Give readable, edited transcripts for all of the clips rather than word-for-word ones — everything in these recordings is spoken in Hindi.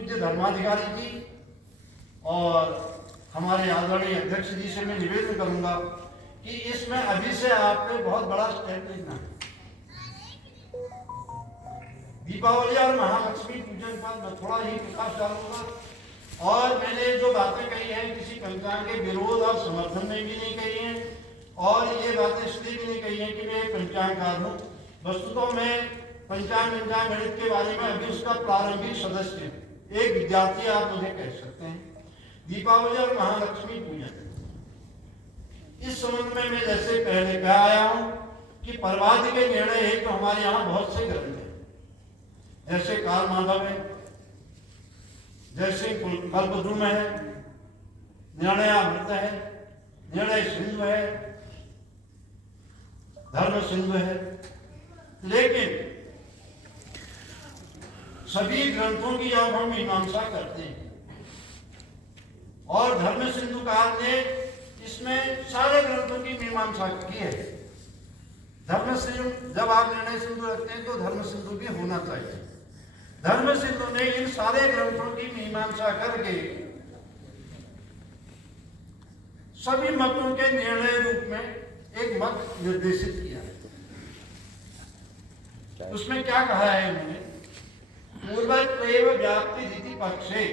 पूज्य धर्माधिकारी जी और हमारे आदरणीय अध्यक्ष जी से मैं निवेदन करूंगा कि इसमें अभी से आपने बहुत बड़ा स्टेप लेना है। दीपावली और महालक्ष्मी पूजन पर मैं थोड़ा ही प्रकाश डालूंगा और मैंने जो बातें कही हैं किसी पंचांग के विरोध और समर्थन में भी नहीं कही हैं और ये बातें इसलिए भी नहीं कही हैं कि मैं पंचांगकार हूँ। वस्तुतः मैं पंचांग गणित के बारे में अभी उसका प्रारंभिक सदस्य हूँ, एक विद्यार्थी आप मुझे कह सकते हैं। दीपावली और महालक्ष्मी पूजन इस संबंध में मैं जैसे पहले कह आया हूँ कि परवादि के निर्णय है तो हमारे यहाँ बहुत से ग्रंथ हैं, जैसे काल माधव है, जैसे कल्पद्रुम है, निर्णयामृत है, निर्णय सिंधु है, धर्म सिंधु है। लेकिन सभी ग्रंथों की जब हम मीमांसा करते हैं और धर्म सिंधुकार ने इसमें सारे ग्रंथों की मीमांसा की है। धर्म सिंधु जब आप निर्णय सिंधु रखते हैं तो धर्म सिंधु भी होना चाहिए। धर्म सिंधु ने इन सारे ग्रंथों की मीमांसा करके सभी मतों के निर्णय रूप में एक मत निर्देशित किया है। उसमें क्या कहा है उन्होंने? पूर्वत्रैव व्याप्ति रीति पक्षे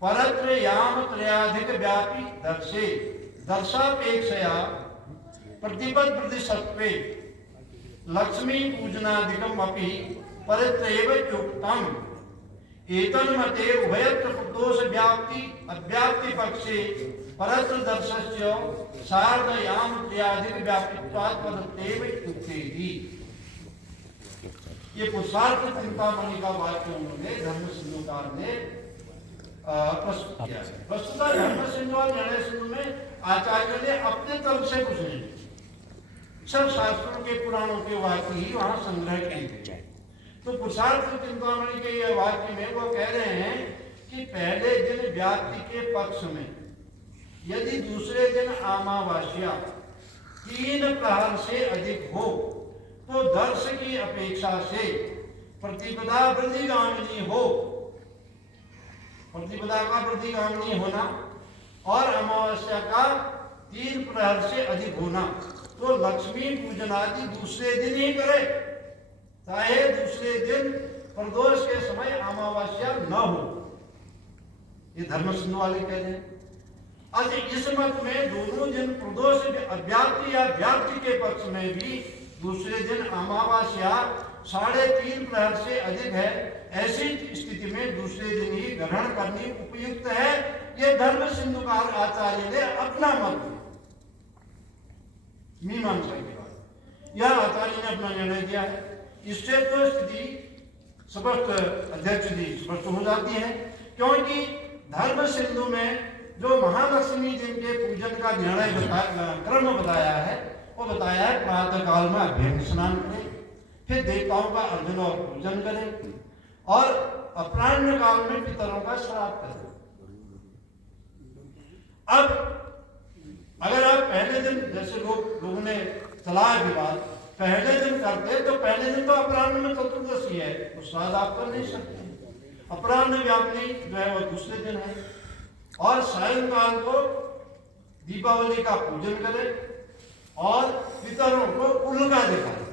परत्र याम त्रयाधिक व्यापी दर्शे दर्शापेक्षया प्रतिपद प्रतिशत्वे लक्ष्मी पूजनादिकम अपि परत्रैव युक्तम एतन्मते उभयत्र दोष व्याप्ति अव्याप्ति पक्षे परत्र दर्शस्य सार्धयाम त्रयाधिक व्यापित्वात् परत्रैव युक्तेहि। ये पुरुषार्थ चिंतामणि का वाक्य उन्होंने धर्म सिंधुकार ने प्रस्तुत किया है। वस्तुतः धर्म सिंधु और निर्णय सिंधु में आचार्य ने अपने तरफ से कुछ नहीं, सब शास्त्रों के पुराणों के वाक्य ही वहां संग्रह किए। तो पुरुषार्थ चिंतामणि के ये वाक्य में वो कह रहे हैं कि पहले दिन व्याप्ति के पक्ष में यदि दूसरे दिन अमावास्या 3 प्रहर से अधिक हो तो दर्श की अपेक्षा से प्रतिपदा वृद्धिगामिनी हो, प्रतिपदा का वृद्धिगामिनी होना और अमावस्या का 3 प्रहर से अधिक होना, तो लक्ष्मी पूजन आदि दूसरे दिन ही करे, चाहे दूसरे दिन प्रदोष के समय अमावस्या न हो। ये धर्म सिंधु वाले कह रहे हैं। आज इस मत में दोनों दिन प्रदोष अव्याप्ति या व्याप्ति के पक्ष में भी दूसरे दिन अमावस्या 3.5 प्रहर से अधिक है, ऐसी स्थिति में दूसरे दिन ही ग्रहण करनी उपयुक्त है। ये धर्म सिंधुकार आचार्य ने अपना मत मीमांसा के बाद यह आचार्य ने अपना निर्णय दिया है। इससे तो स्थिति स्पष्ट अध्यक्ष जी स्पष्ट हो जाती है, क्योंकि धर्म सिंधु में जो महालक्ष्मी दिन के पूजन का निर्णय क्रम बताया है वो बताया है प्रातः काल में अभ्यंग स्नान करें, फिर देवताओं का अर्घन और पूजन करें और अपराह्न काल में पितरों का श्राद्ध करें। अब अगर आप पहले दिन जैसे लोगों ने चलाया विवाद, पहले दिन करते तो पहले दिन तो अपराह्न में चतुर्दशी है, तो श्राद्ध आप कर नहीं सकते। अपराह्न व्यापनी जो है वो दूसरे दिन है और सायंकाल को दीपावली का पूजन करें और पितरों को उल्का दिखाएं।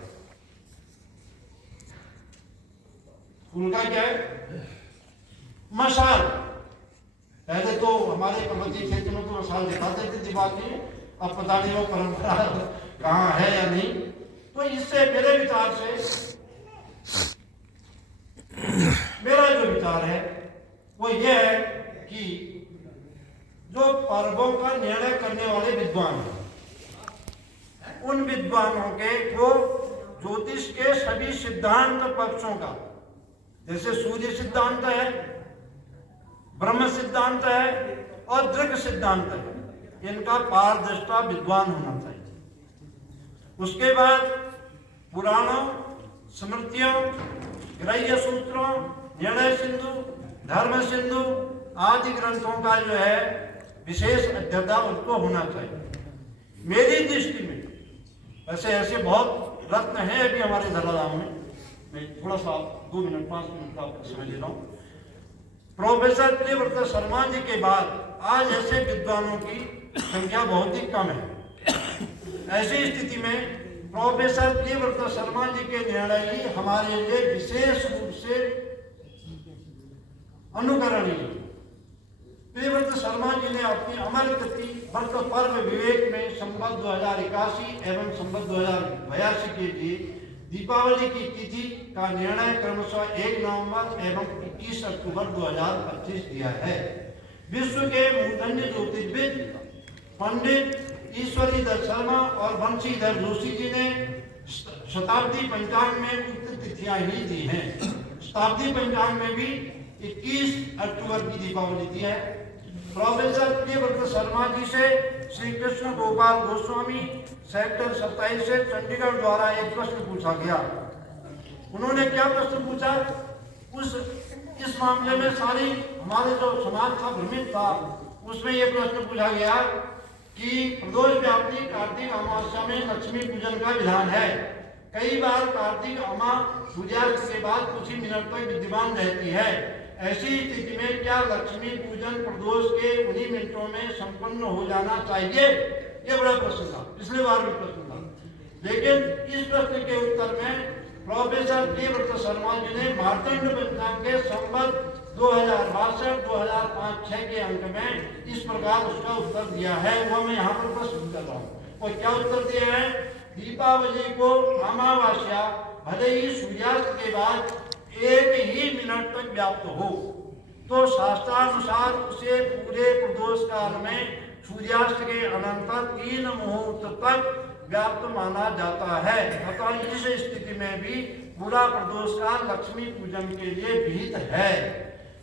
उल्का क्या है? मशाल। पहले तो हमारे पर्वतीय क्षेत्र में तो मशाल दिखाते थे दिवाली में, अब पता नहीं वो परंपरा कहाँ है या नहीं। तो इससे मेरे विचार से मेरा जो विचार है वो ये है कि जो पर्वों का निर्णय करने वाले विद्वान हैं, उन विद्वानों के को ज्योतिष के सभी सिद्धांत पक्षों का, जैसे सूर्य सिद्धांत है, ब्रह्म सिद्धांत है और दृग सिद्धांत है, इनका पारदृष्टा विद्वान होना चाहिए। उसके बाद पुराणों, स्मृतियों, ग्रह्य सूत्रों, निर्णय सिंधु, धर्म सिंधु आदि ग्रंथों का जो है विशेष अध्ययता उनको होना चाहिए। मेरी दृष्टि में वैसे ऐसे बहुत रत्न हैं अभी हमारे धराधाम में, मैं थोड़ा सा 2 मिनट 5 मिनट का आपका समय ले रहा हूँ। प्रोफेसर प्रियव्रत शर्मा जी के बाद आज ऐसे विद्वानों की संख्या बहुत ही कम है। ऐसी स्थिति में प्रोफेसर प्रियव्रत शर्मा जी के निर्णय ही हमारे लिए विशेष रूप से अनुकरणीय। प्रियव्रत शर्मा जी ने अपनी अमर तिथि वर्ष पर्व विवेक में संवत 2081 एवं संवत 2082 के लिए दीपावली की तिथि का निर्णय क्रमशः 1 नवंबर एवं 21 अक्टूबर 2025 दिया है। विश्व के मूर्धन्य ज्योतिर्विद पंडित ईश्वरी दत्त शर्मा और बंशीधर जोशी जी ने शताब्दी पंचांग में उक्त तिथियां ही दी हैं। शताब्दी पंचांग में भी 21 अक्टूबर की दीपावली दी है। प्रोफेसर प्रियव्रत शर्मा जी से श्री कृष्ण गोपाल गोस्वामी सेक्टर 27 से चंडीगढ़ द्वारा एक प्रश्न पूछा गया। उन्होंने क्या प्रश्न पूछा? इस मामले में सारी हमारे जो समाज था भ्रमित था, उसमें यह प्रश्न पूछा गया कि प्रदोष व्याप्ति कार्तिक अमावस्या में लक्ष्मी पूजन का विधान है। कई बार कार्तिक अमा सूर्यास्त के बाद कुछ ही मिनट तक विद्यमान रहती है। ऐसी स्थिति में क्या लक्ष्मी पूजन प्रदोष के उन्हीं मिनटों में संपन्न हो जाना चाहिए? ये बड़ा प्रश्न था, पिछले बार भी प्रश्न था। लेकिन इस प्रश्न के उत्तर में प्रोफेसर प्रियव्रत शर्मा जी ने मार्तंड पंचांग के संवत 2062-2005-6 के अंक में इस प्रकार उसका उत्तर दिया है। वो मैं यहाँ पर प्रस्तुत कर रहा हूँ। और क्या उत्तर दिया है? दीपावली को अमावस्या भले ही सूर्यास्त के बाद 1 ही मिनट तक व्याप्त हो तो शास्त्रानुसार उसे पूरे प्रदोष काल में सूर्यास्त के अनंतर 3 मुहूर्त तक व्याप्त माना जाता है। अतः इस स्थिति में भी पूरा प्रदोष काल लक्ष्मी पूजन के लिए विहित है।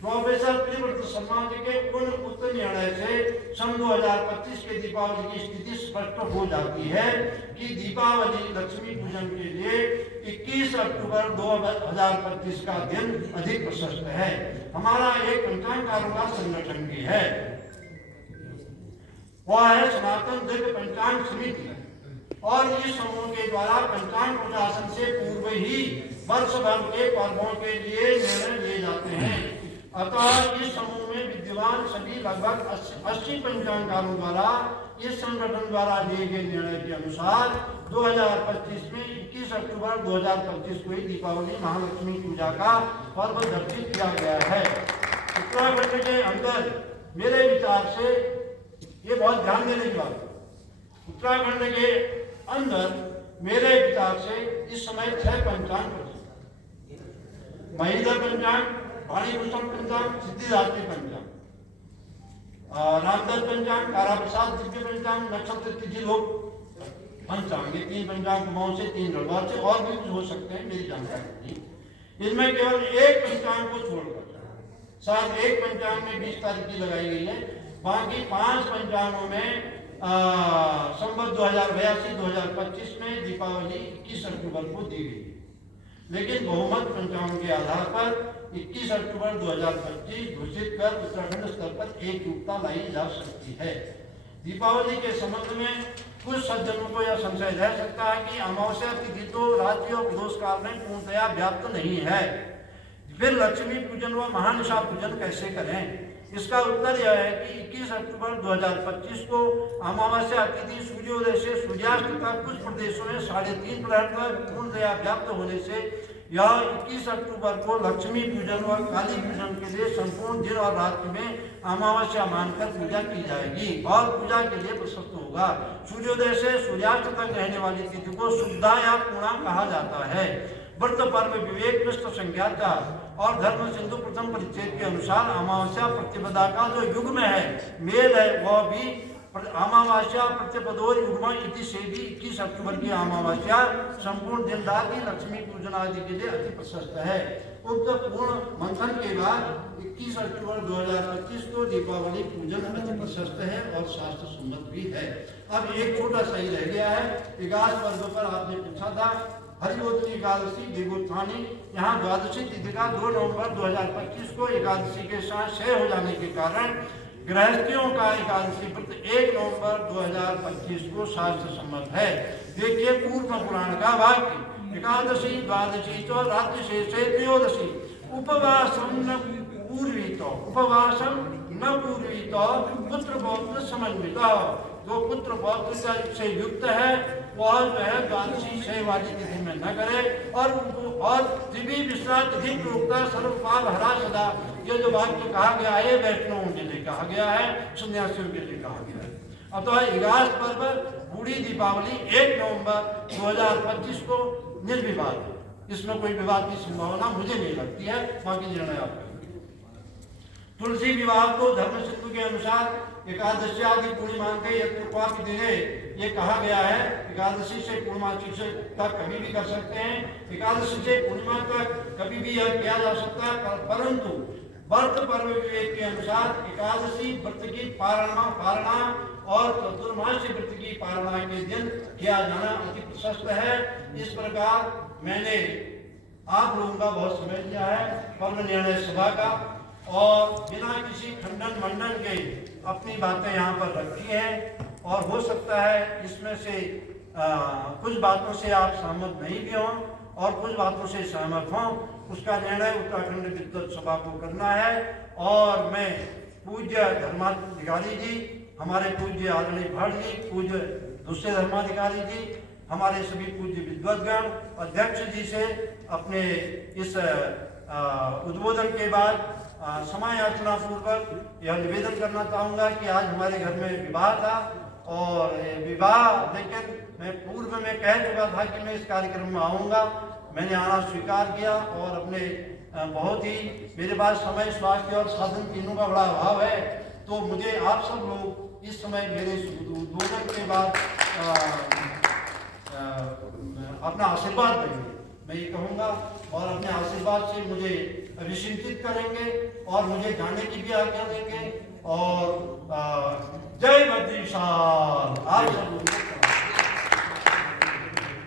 प्रोफेसर प्रियव्रत शर्मा जी के उन उत्तर निर्णय से सन 2025 के दीपावली की स्थिति स्पष्ट हो जाती है कि दीपावली लक्ष्मी पूजन के लिए 21 अक्टूबर 2025 का दिन अधिक प्रशस्त है। हमारा एक पंचांगकारों का संगठन भी है, वह है सनातन दिव्य पंचांग समिति, और इस समूह के द्वारा पंचांग प्रकाशन से पूर्व ही वर्ष भर के पर्वों के लिए निर्णय लिए जाते हैं। अतः इस समूह में विद्यमान सभी लगभग 80 पंचांगकारों द्वारा इस संगठन द्वारा लिए गए निर्णय के अनुसार 2025 में 21 अक्टूबर 2025 को ही दीपावली महालक्ष्मी पूजा का पर्व दर्शित किया गया है। उत्तराखंड के अंदर मेरे विचार से ये बहुत ध्यान देने की बात है। उत्तराखंड के अंदर मेरे विचार से इस समय 6 पंचांग प्रचलित है। महीधर पंचांग, वाणीभूषण पंचांग, सिद्धिदात्री पंचांग, रामदत्त पंचांग, तारा प्रसाद दिव्य पंचांग, नक्षत्र तिथि लोक पंचांग, ये 3 पंचांग कुमाऊं से 3 गढ़वाल से, और भी कुछ हो सकते हैं, मेरी जानकारी नहीं। इनमें केवल एक पंचांग को छोड़कर शायद एक पंचांग में 20 तारीख की लगाई गई है, बाकी 5 पंचांगों में संवत 2082-2025 में दीपावली 21 अक्टूबर को दी गई। लेकिन बहुमत पंचांगों के आधार पर 21 अक्टूबर 2025 घोषित कर उत्तराखंड स्तर पर एकरूपता लाई जा सकती है। दीपावली के संबंध में कुछ सज्जनों को यह संशय रह सकता है कि अमावस्या तिथि तो रात्रि और प्रदोष काल में पूर्णतया व्याप्त नहीं है, फिर लक्ष्मी पूजन व महानिशा पूजन कैसे करें? इसका उत्तर यह है कि 21 अक्टूबर 2025 को अमावस्या तिथि सूर्योदय से सूर्यास्त तक कुछ प्रदेशों में 3.5 प्रहर तक पूर्णतया व्याप्त होने से यह 21 अक्टूबर को लक्ष्मी पूजन व काली पूजन के लिए संपूर्ण दिन और रात्रि में अमावस्या मानकर पूजा की जाएगी और पूजा के लिए प्रशस्त होगा। सूर्योदय से सूर्यास्त तक रहने वाली तिथि को शुद्धा या पूर्णांग कहा जाता है। व्रत पर्व विवेक पृष्ठ संख्या 4 और धर्म सिंधु प्रथम परिच्छेद के अनुसार अमावस्या प्रतिपदा का जो युग्म है मेल है, वह भी अमावस्या प्रतिपदोर युग्म इति से भी 21 अक्टूबर की अमावस्या संपूर्ण दिन रात ही लक्ष्मी पूजन आदि के लिए अति प्रशस्त है। उक्त पूर्ण मंथन के बाद 21 अक्टूबर 2025 को दीपावली पूजन अति प्रशस्त है और शास्त्र सम्मत भी है। अब एक छोटा सा ही रह गया है। 11 पर्व पर आपने पूछा था, हरिबोधिनी एकादशी देवोत्थानी, यहाँ द्वादशी तिथि का 2 नवंबर 2025 को एकादशी के साथ क्षय हो जाने के कारण गृहस्थियों का एकादशी व्रत 1 नवंबर 2025 को शास्त्र सम्मत है। देखिए पूर्व पुराण का वाक्य, एकादशी द्वादशी च रात्रिशेषे त्रयोदशी उपवासं न पूर्वीतो उपवासं न पूर्वीतो पुत्र पौत्र समन्वित। जो पुत्र पौत्र से युक्त है वह जो है द्वादशी क्षय वाली तिथि में न करे और त्रिवी विश्रांत तिथि प्रोक्ता सर्वपाप हरा सदा। ये जो वाक्य कहा गया है वैष्णवों के लिए कहा गया है, सन्यासियों के लिए कहा गया है। अतः इगास पर्व बूढ़ी दीपावली 1 नवंबर 2025 को निर्विवाद है। इसमें कोई विवाद की संभावना मुझे नहीं लगती है, बाकी निर्णय आपका। तुलसी विवाह को धर्मसिद्ध के अनुसार एकादशी आदि पूर्णिमा के यत्कृपा के दिने ये कहा गया है। एकादशी से पूर्णिमा तक कभी भी कर सकते हैं, एकादशी से पूर्णिमा तक कभी भी यह किया जा सकता है, परंतु व्रत पर्व विवेक के अनुसार एकादशी व्रत की पारणा और चतुर्मासी व्रत की पारणा के दिन किया जाना अति प्रशस्त है। इस प्रकार मैंने आप लोगों का बहुत समय लिया है पर्व निर्णय सभा का, और बिना किसी खंडन मंडन के अपनी बातें यहाँ पर रखी हैं, और हो सकता है इसमें से कुछ बातों से आप सहमत नहीं भी हों और कुछ बातों से सहमत हों। उसका निर्णय उत्तराखंड विद्वत सभा को करना है। और मैं पूज्य धर्माधिकारी जी, हमारे पूज्य आदरणीय भट्ट जी, पूज्य दूसरे धर्माधिकारी जी, हमारे सभी पूज्य विद्वतगण, अध्यक्ष जी से अपने इस उद्बोधन के बाद समय याचना पूर्वक यह निवेदन करना चाहूँगा कि आज हमारे घर में विवाह था, और विवाह लेकिन मैं पूर्व में कह चुका था कि मैं इस कार्यक्रम में आऊँगा। मैंने आना स्वीकार किया, और अपने बहुत ही मेरे पास समय, स्वास्थ्य और साधन तीनों का बड़ा अभाव है, तो मुझे आप सब लोग इस समय मेरे उद्बोधन के बाद अपना आशीर्वाद देंगे, मैं ये कहूँगा, और अपने आशीर्वाद से मुझे अभिषिंचित करेंगे और मुझे जाने की भी आज्ञा देंगे। और जय बद्रीशाल। आप सब